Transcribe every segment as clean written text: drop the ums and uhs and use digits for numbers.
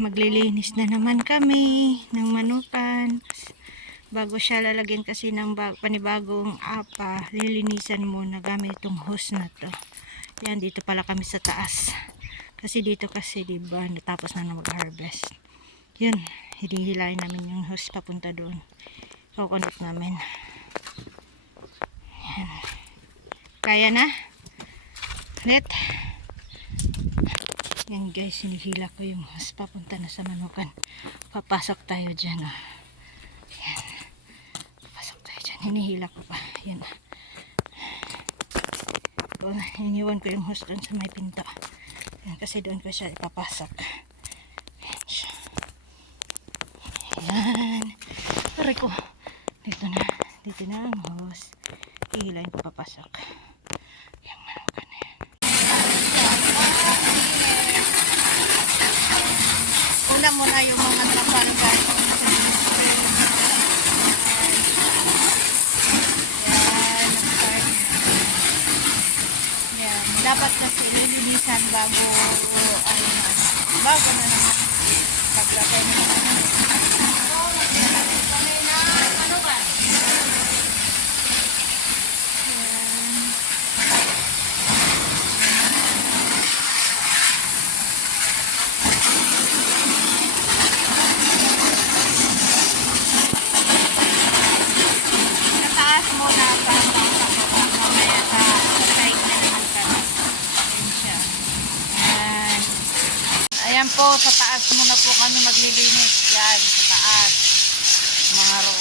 maglilinis na naman kami ng manukan. Bago siya lalagyan kasi ng panibagong apa, lilinisan muna gamit itong hose na to. Yan, dito pala kami sa taas. Kasi dito kasi diba, natapos na mag-harvest. Yun, hihilahin namin yung hose papunta doon. Kukunot namin. Yan. Kaya na? Net? Yan guys, hinihila ko yung hose papunta na sa manukan. Papasok tayo dyan. Oh. Yan. Papasok tayo dyan. Hinihila ko pa. Yan. So, iniwan ko yung hose doon sa may pinto. Yan, kasi doon ko siya ipapasok. Yan siya. Yan. Aray ko. Dito na. Dito na ang hose. Hihilahin ko papasok. Yung manukan na yan. Una muna yung mga trapal guys. Yan. Dapat kasi lilinisan bago bago na naman paglagay na naman. Ayan po, sa taas muna po kami maglilinis. Yan, sa taas. Mga row.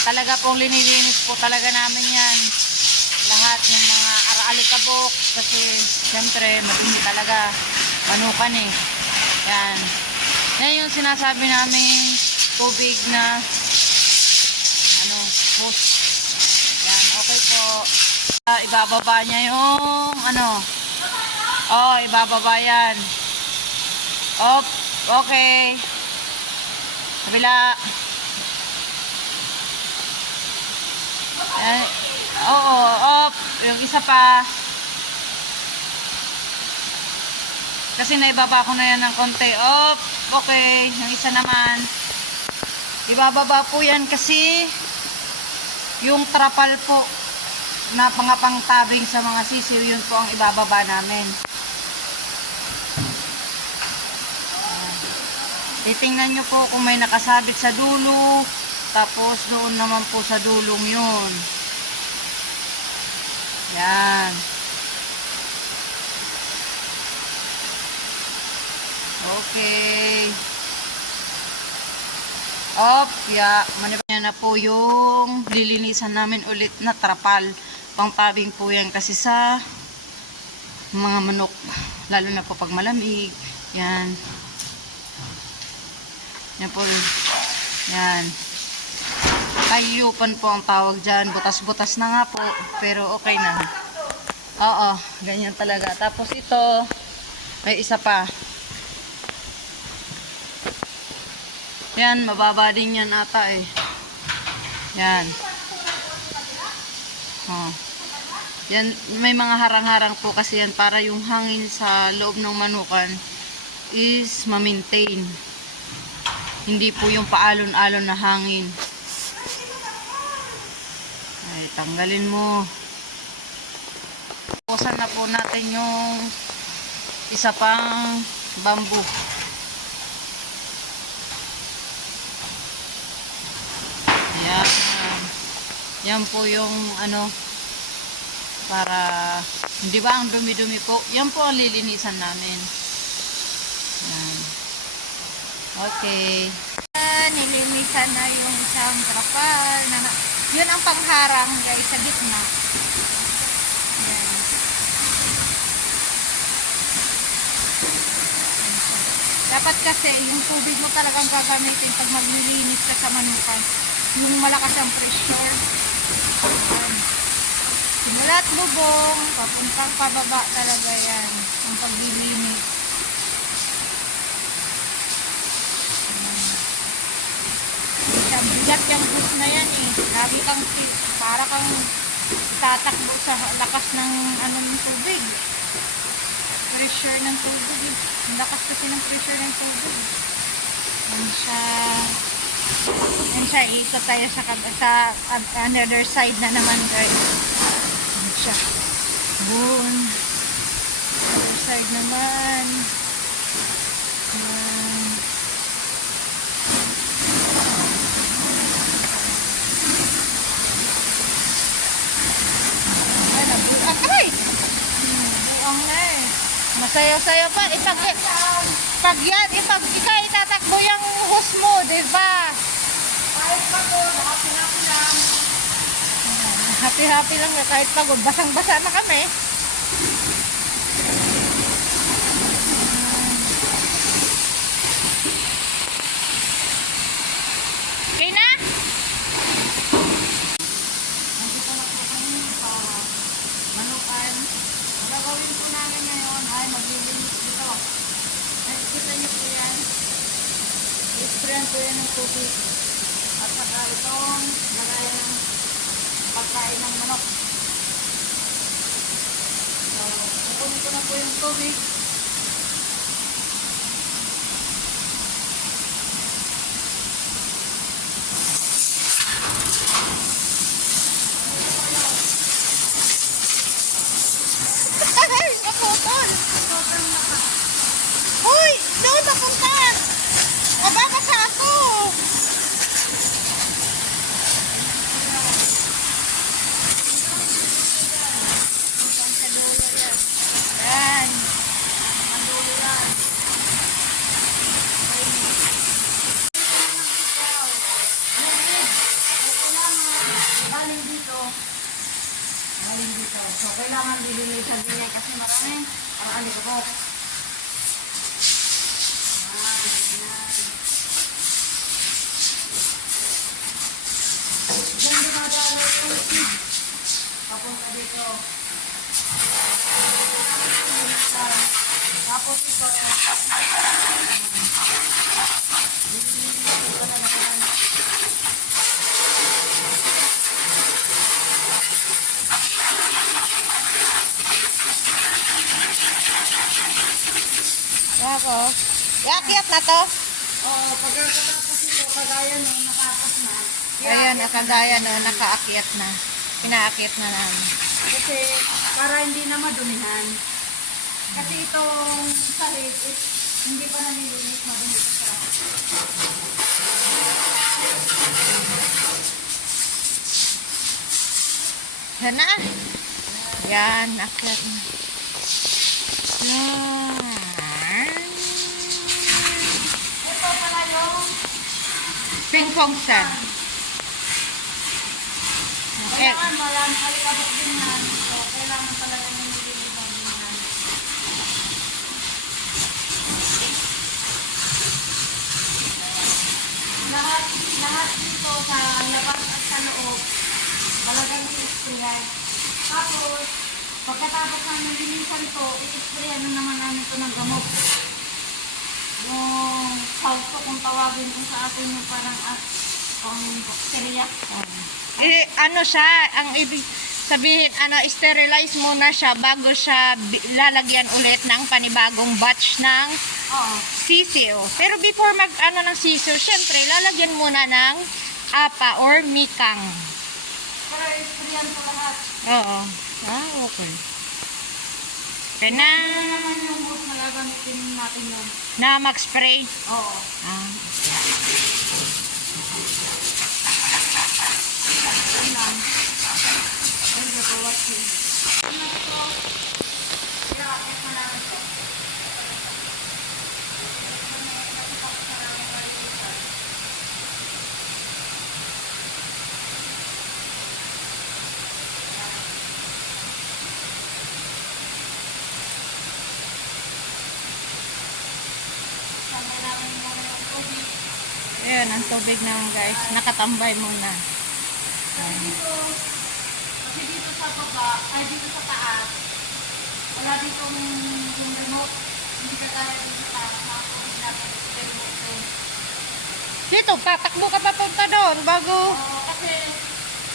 Talaga pong linilinis po talaga namin yan. Lahat ng mga alikabok. Kasi, syempre, madumi talaga. Manukan eh. Yan. Yan yung sinasabi namin tubig na hose. Yan, okay po. Ibababa niya yung ibababa yan. Okay. Kabila. Yan. Yung isa pa. Kasi naibaba ko na yan ng konti. Okay. Yung isa naman. Ibababa po yan kasi yung trapal po na pangapangtabing sa mga sisiw, yun po ang ibababa namin. Titingnan nyo po kung may nakasabit sa dulo, tapos doon naman po sa dulong yun. Yan. Okay. Manipan na po yung lilinisan namin ulit na trapal. Pangtabing po yan kasi sa mga manok, lalo na po pag malamig. Yan. Yan po. Yan. Kayupan po ang tawag dyan. Butas-butas na nga po. Pero okay na. Ganyan talaga. Tapos ito, may isa pa. Yan, mababa din yan ata eh. Yan. Yan, may mga harang-harang po kasi yan para yung hangin sa loob ng manukan is ma-maintain. Hindi po yung paalon-alon na hangin. Ay, tanggalin mo. Pusan na po natin yung isa pang bamboo. Ayan. Yan po yung para, hindi ba ang dumi-dumi po? Yan po ang lilinisan namin. Yan. Okay. Nilinisan na yung isang trapal. Yun ang pangharang guys sa gitna. Yan. Dapat kasi yung tubig mo talagang gagamitin pag maglilinis ka sa manukan. Yung malakas ang pressure. Simula't bubong, papuntang pababa talaga yan. Ang paglilinis. Bigat yung bus na yan eh. Lagi kang para kang tatakbo sa lakas ng tubig. pressure ng tubig eh. Ang lakas kasi ng pressure ng tubig eh. Yan siya. Yan siya. Ikot tayo sa another side na naman guys. Yan siya. Boom. Other side naman. Yan. Ay, nabuang. Aray! Buang na eh. Masayaw-sayaw pa. Pag yan, pag ikaw itatakbo yung hose mo, diba? Kahit pagod, happy-happy lang. Happy-happy lang na kahit pagod. Basang-basa na kami. Okay na? Nandito na po kami sa Manukan. Ang gagawin po namin ngayon ay maglilinis dito. Nakikita niyo po yan. I-sprayan po yan ng tubig. At saka itong lagayan ng pagkain ng manok. So, kukunin ko na po yung tubig. Ay! Naputol! Uy! Doon napunta! Mababasa ako! Yan. Ang dulo yan. Galing dito. Galing dito. So, kailangan dilinisan din yan kasi marami para alikabok. Diyan dumadalo yung seed. Papunta dito. Tapos ito. Dilinisan ko na naman. Tapos, iakyat na to. Oo, pagkatapos ito, kagaya nung nakakas na. Ayan, nakagaya no, nakaakyat na. Pinaakyat na namin. Kasi para hindi na madumihan. Kasi itong sahig, hindi pa nalilinis, madumi pa siya. Yan na. Yan, akyat na. Yan. Ito pala yung Ping pong san. Okay. kailangan walang alikabok din yan. So, kailangan talaga yung nililisan din yan. Lahat dito sa labas at sa loob, talagang i-sprayan. Tapos, pagkatapos ng nililisan to, i-sprayan na naman namin to ng gamot. Yung salto kung tawagin kung sa atin yung parang pang bakterya. Ano siya, ang ibig sabihin, sterilize muna siya bago siya lalagyan ulit ng panibagong batch ng Oo. sisiw. Pero before ng sisiw, syempre, lalagyan muna ng apa or mikang. Pero i-sprayan ko lahat. Oo. Okay. Kaya na, Ano naman yung hose na gagamitin natin yun? na mag-spray. Oo. Yun lang. Ay, nagawa siya. Ano ito? I-rocket mo lang ito. Sama namin muna yung tubig. Ayan, ang tubig naman guys. Nakatambay muna. Kasi dito sa baba, ay dito sa taas, wala dito yung remote. Hindi ka kaya dito sa taas, makakabit natin yung remote din. Dito, patakbo ka papunta doon bago... Kasi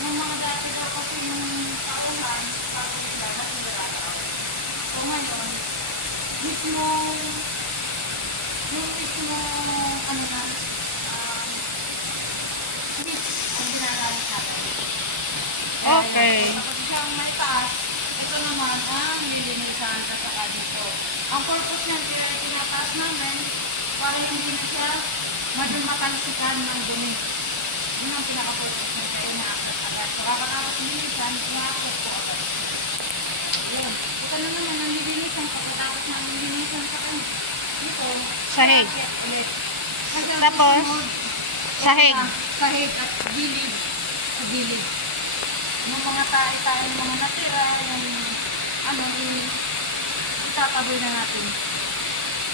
nung mga dati daw kasi yung tauhan, sabi nila, nasira daw. So ngayon, mismong ano na, hindi ang ginagamit natin. Okay. Tapos siyang may taas, ito naman ang nilinisan sa saka dito. Ang purpose niyan kaya tinataas namin para hindi na siya matalsikan ng dumi. Yun ang pinaka-purpose niya kaya inaakit agad. So kapag tapos nilinisan, inaakit ko agad. Yun. Ito na naman ang nilinisan pagkatapos ng nilinisan sa kanya. Dito, Sahig. inaakit ulit. Hanggang Tapos, susunod, sahig. sahig at gilid sa gilid. Yung mga tae-tae ng mga natira, yung ano, itataboy na natin.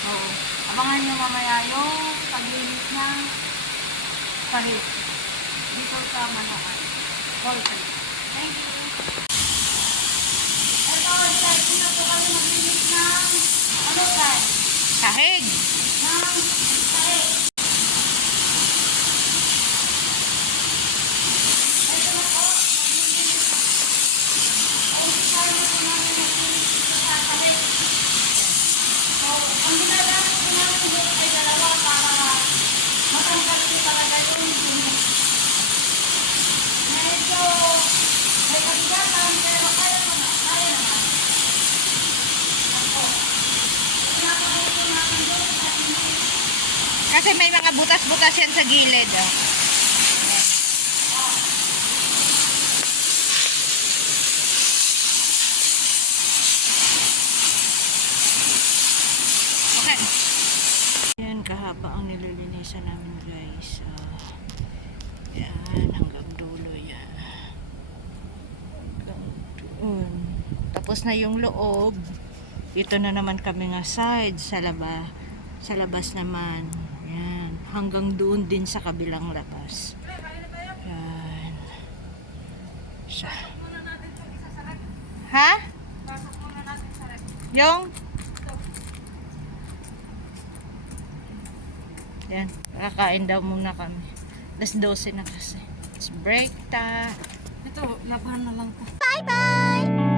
Oo. Abangan nyo mamaya yung paglinis ng sahig. Dito sa Manokan. Poultry. Thank you. Ito, excited na po kami maglinis ng ano tayo? Sahig. Ng sahig. Ito na po, maglinis. Umpisahan na po namin maglinis sa sahig. So, ang ginagamit po namin dito ay dalawa para matanggal po talaga yung dumi. Medyo may kabigatan pero kaya naman. Kaya naman. Ako. Pinapakalit po namin doon sa dumi. Kasi may mga butas-butas yan sa gilid. Oh. Okay. Yan, kahaba ang nililinisan namin guys. Yan, hanggang dulo yan. Hanggang doon. Tapos na yung loob. Dito na naman kami nga side sa labas. Sa labas naman. Yan. Hanggang doon din sa kabilang labas. Yan. Siya. Ha? Yung? Yan. Kakain daw muna kami. 12 na kasi. It's break time. Ito, labahan na lang to. Bye-bye!